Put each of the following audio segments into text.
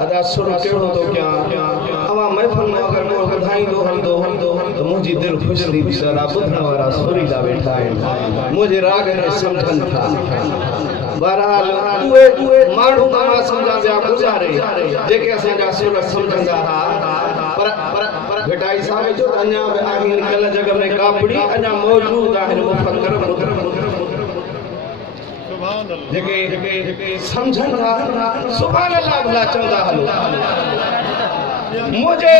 अदा सुर केड़ो तो क्या अवा महफिल में अगर को बधाई दो हम तो मुझी दिल खुश थी बिचारा बुधण वाला सुरीला बैठा है मुझे राग ने समझन था बहरहाल उए माण्हू तमा समझा जा गुजारे जेके असा जा सुर समझंदा हा पर घटाई साहब जो अन्या आहिन कल जग में कापड़ी अन्या मौजूद है मुफक्कर जेके समझन था सुभान अल्लाह भला चंदा हलो मुझे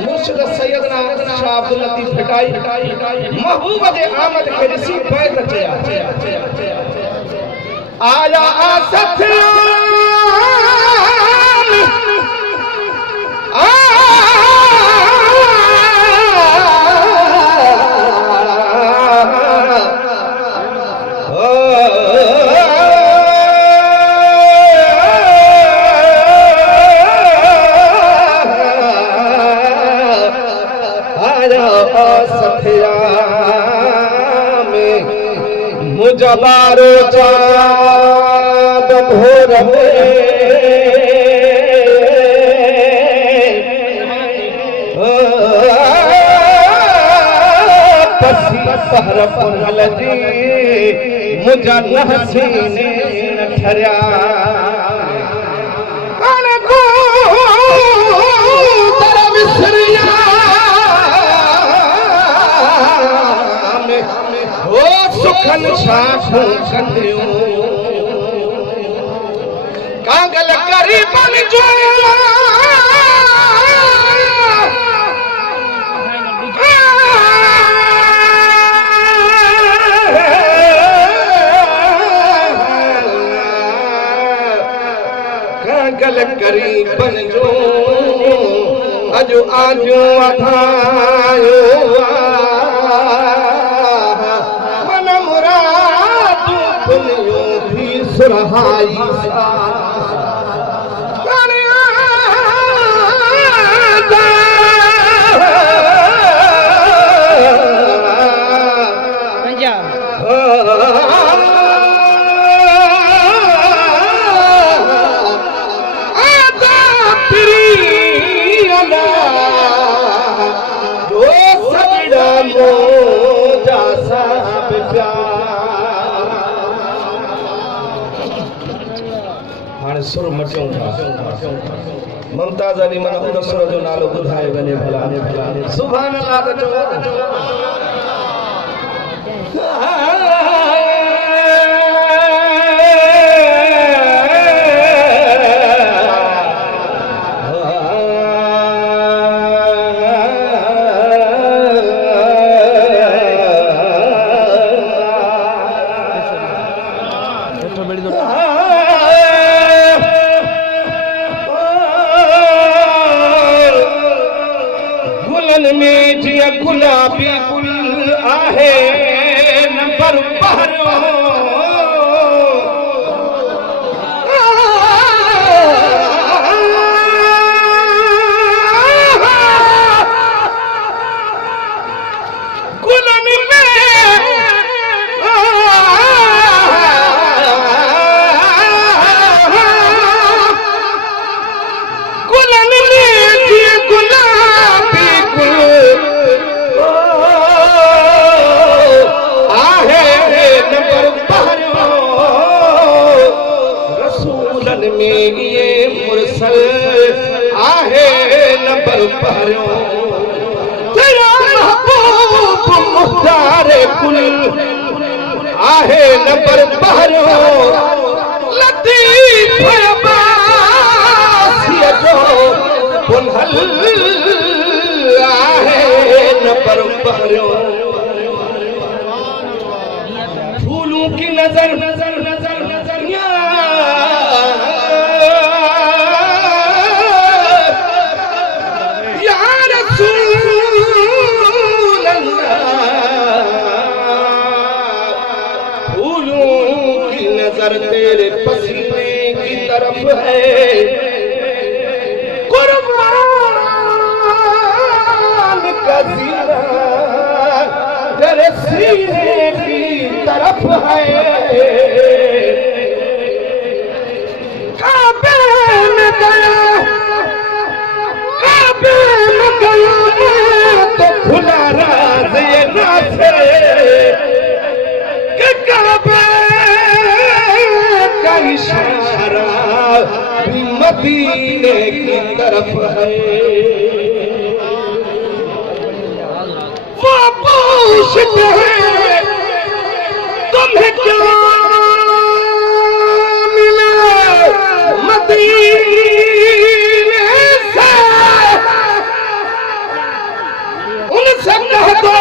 मुर्शिद सैयदना शाह अब्दुल लतीफ घटाई महबूब दे आमद के ऋषि बैत चया आया मुजबारो चाँद भोर में पसी पहर पुनल जी मुझा नहसीने न ठरिया को तेरा विसरिया सुखन साखू कंदियो कागल करी बन जो कागल करी बन जो अजो आजो अथायो सुरहाई सुर मटियों था मुमताज अली मन उन सुर जो नालो बुधाए वने भला सुभान अल्लाह तो में जिया गुलाबी गुल आहे नंबर पहरो गुलन में गुलन में जिया गुलाबी में ये मुरसल आहे नंबर पहरो तेरा महबूब मुख्तार कुल आहे नंबर पहरो लतीफ अब्बास जो बुलहल आहे नंबर पहरो फूलों की नजर नजर नजर नजर तेरे पसीने की तरफ है कुर्बान का सीना तेरे सीने की तरफ है काबे में गया इशारा भी मदीने की तरफ है। वो पूछते हैं तुम्हें क्या मिला मदीने से, उनसे कह दो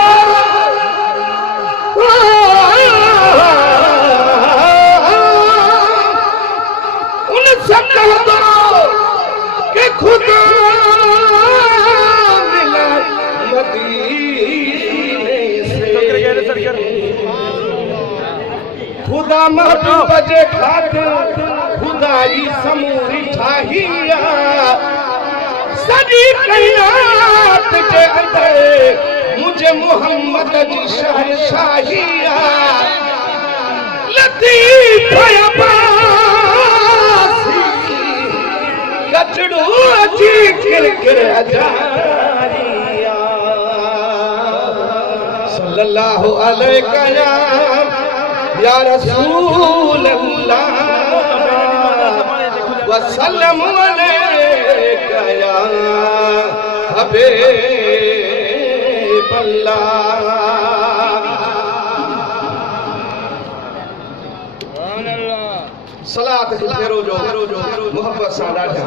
कि खुदा मिला मदीने से। खुदा महबूब जे खातिर खुदाई समूरी ठाहिया, सजी कायनात के अंदर मुझे मोहम्मद जी शहंशाहिया। लतीफ अब्बासी कचड़ू अजी किरकिर अजारिया। सल्लल्लाहु अलैहि या रसूल अल्लाह वसल्लम अलैका या हबीब अल्लाह। सलात फेरो जो मोहब्बत सां ॾाढा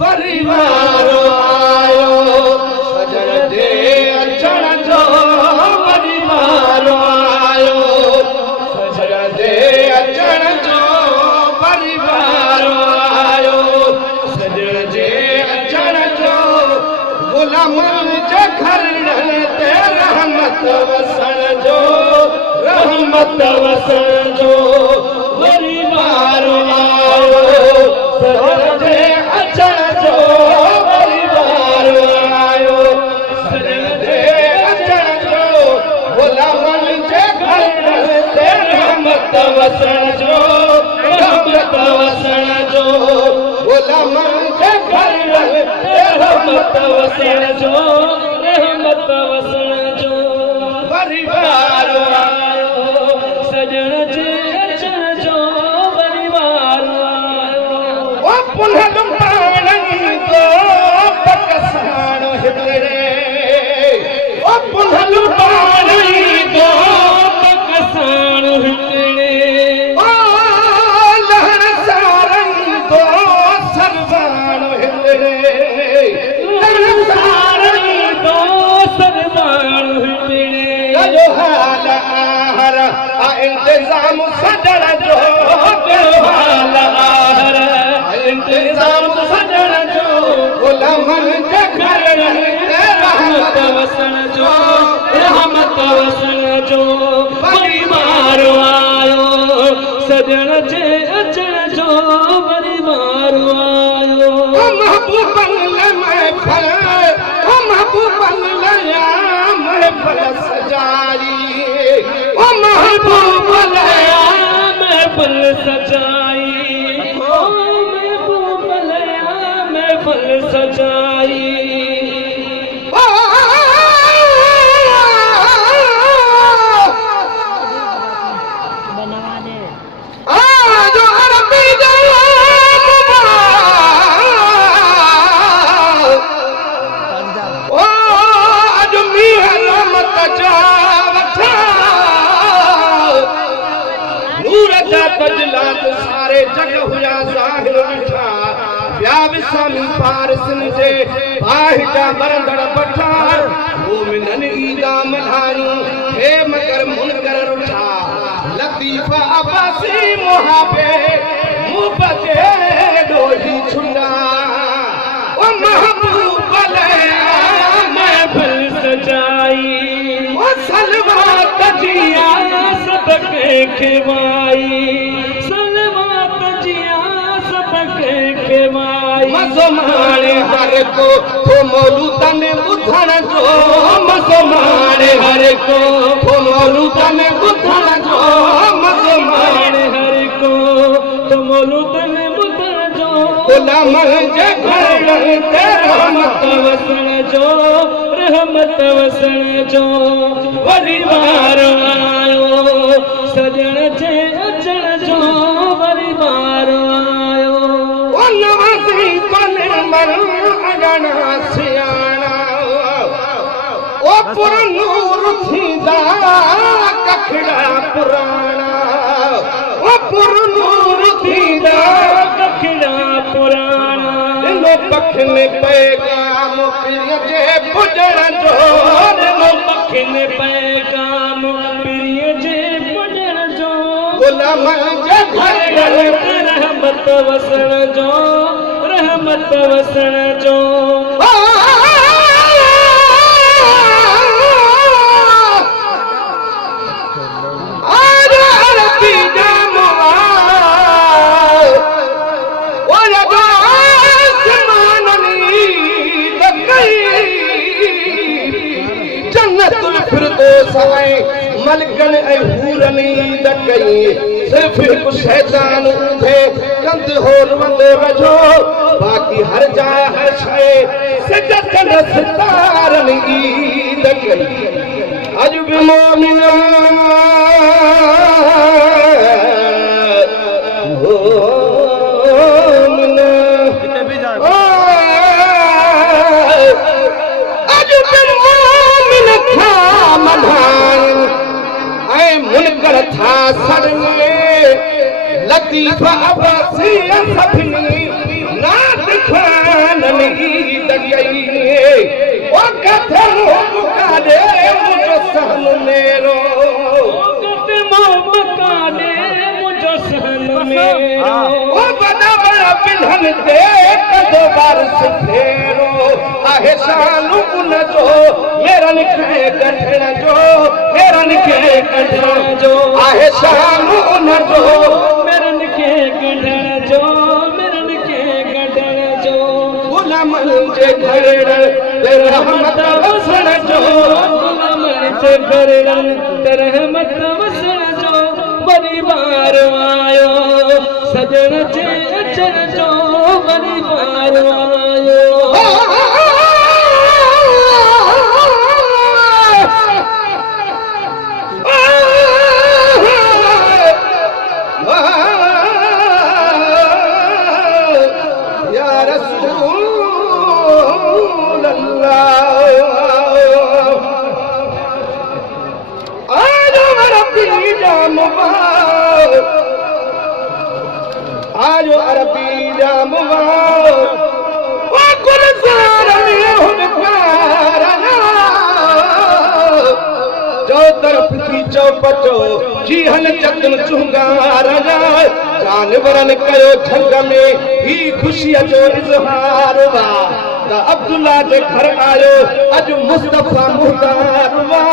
परिवारो आयो सजण जे अचण जो, परिवारो आयो सजण जे अचण जो, परिवारो आयो सजण जे अचण जो। गुलामन जे घर ते रहमत वसण जो, रहमत वसण जो। परिवारो आयो सजण जे अचण जो, परिवारो आयो सजण जे अचण जो। गुलामन जे घर ते रहमत वसण जो, रहमत वसण जो। गुलामन जे घर ते रहमत वसण जो, रहमत वसण जो। परिवारो आयो सजण जे अचण जो, परिवारो आयो। ओ पुनः पाणी तो पकसाण हितरे, ओ पुनः पाणी तो पकसाण हितरे। ओ लहर सारन तो सरवाण हितरे, लहर सारन तो सरवाण हितरे। जो हाल आहर आ इंतजाम सजण जो, जो हाल आहर इंतजाम सजण जो। गुलामन जे घर ते रहमत वसण जो, रहमत वसण जो। परिवारो आयो सजण जे अचण जो, परिवारो आयो। ओ महबूबन ले महफल, ओ महबूबन ले महफल सजाई, ओ महबूब ले महफल सजाई, ओ महबूब ले महफल सजाई। आज अरबी ओ आज मीह रहमत जा वठा, नूर जा तजलात सारे जग हुया ज़ाहिर ॾिठा। विया विसामी फारसन जे बाहि जा बरंदड़ बठा, मोमिनन ईदा मल्हायूं हे मगर मुनकर रुठा। लतीफ अब्बासी मुहाबे मुबते डोही छुंडा, ओ महबूब ले महफिल सजाई। ओ सलवात जिया सबके खिवाई, सलवात जिया सबके खिवाई। मज़माने हर को तो मौलूदा ने बुधण जो मज़माने हर को तो मौलूदा ने बुधण जो मज़माने हर को तो मौलूदा ने बुधण जो गुलाम जे घर ते रहमत वसण जो रहमत वसण जो वरी बार आयो सजण जे अचण जो वरी बार आयो ओ नवाज़ी कोने मन अगना सियाणा ओ पुर नूर थींदा कखड़ा पुराणा ओ पुर नूर थींदा कखड़ा पुराणा लो पख में पैगाम प्रिय जे पुजण जो लो पख में पैगाम प्रिय जे पुजण जो गुलाम जे घर रहमत वसण जो रहमत वसण जो मलकन ऐं हूरनी दकई सिर्फ हिकु शैतान उठे कंद होर वंदे वजो बाक़ी हर जाइ हर शइ सजतन सितारनि ई दकई अॼु बि मोमिन मुनकर था सर में लतीफ़ा अब्बासी सभिनी नात खाननि ई दकई ओ कथे मुकादे मुझो सहन मेरो ओ कथे मुकादे मुझो सहन मेरो ओ बड़ा बड़ा बिल्हन ते कदो बारिश फेरो आहे शानू उन जो मेरन खे कढण जो मेरन खे कढण जो आहे शानू उन जो मेरन खे कढण जो मेरन खे कढण जो गुलामन जे घर ते रहमत वसण जो गुलामन जे घर ते रहमत वसण जो वरी बार आयो सजण जे अचण जो वरी बार आयो आजो अरबी जामवा ओ गुलजार में हुनकारा जो तरफ की चौपटो जीहन चतन चुंगारा जानवरन कयो झंग में ही खुशी जो इजहार वा ता अब्दुल्ला जे घर आयो अज मुस्तफा मुहतार वा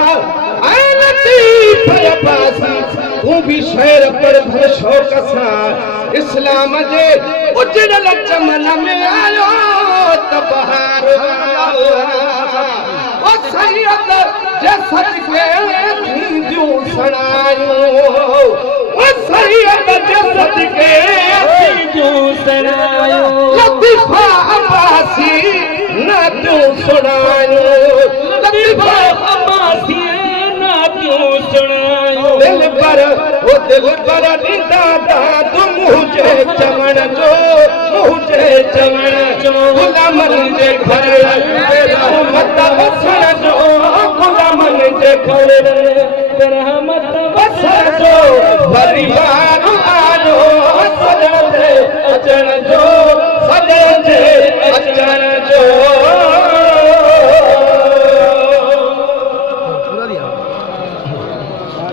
ऐ लतीफ अब्बासी तू भी शेर पढ़ भर शौक सां इस्लाम जे उजड़ल चमन में आयो त बहार ओ सैयद जे सदके थींदियूं सणायूं ओ सैयद जे सदके थींदियूं सणायूं लतीफ़ा अब्बासी नातियूं सुणायूं लतीफ़ा अब्बासी नातियूं सुणायूं दिल पर ॾींदा दाद मुझे चवण जो मुझे चवण जो गुलामन जे घर रहमत वसण जो गुलामन जे घर रहमत वसण जो वरी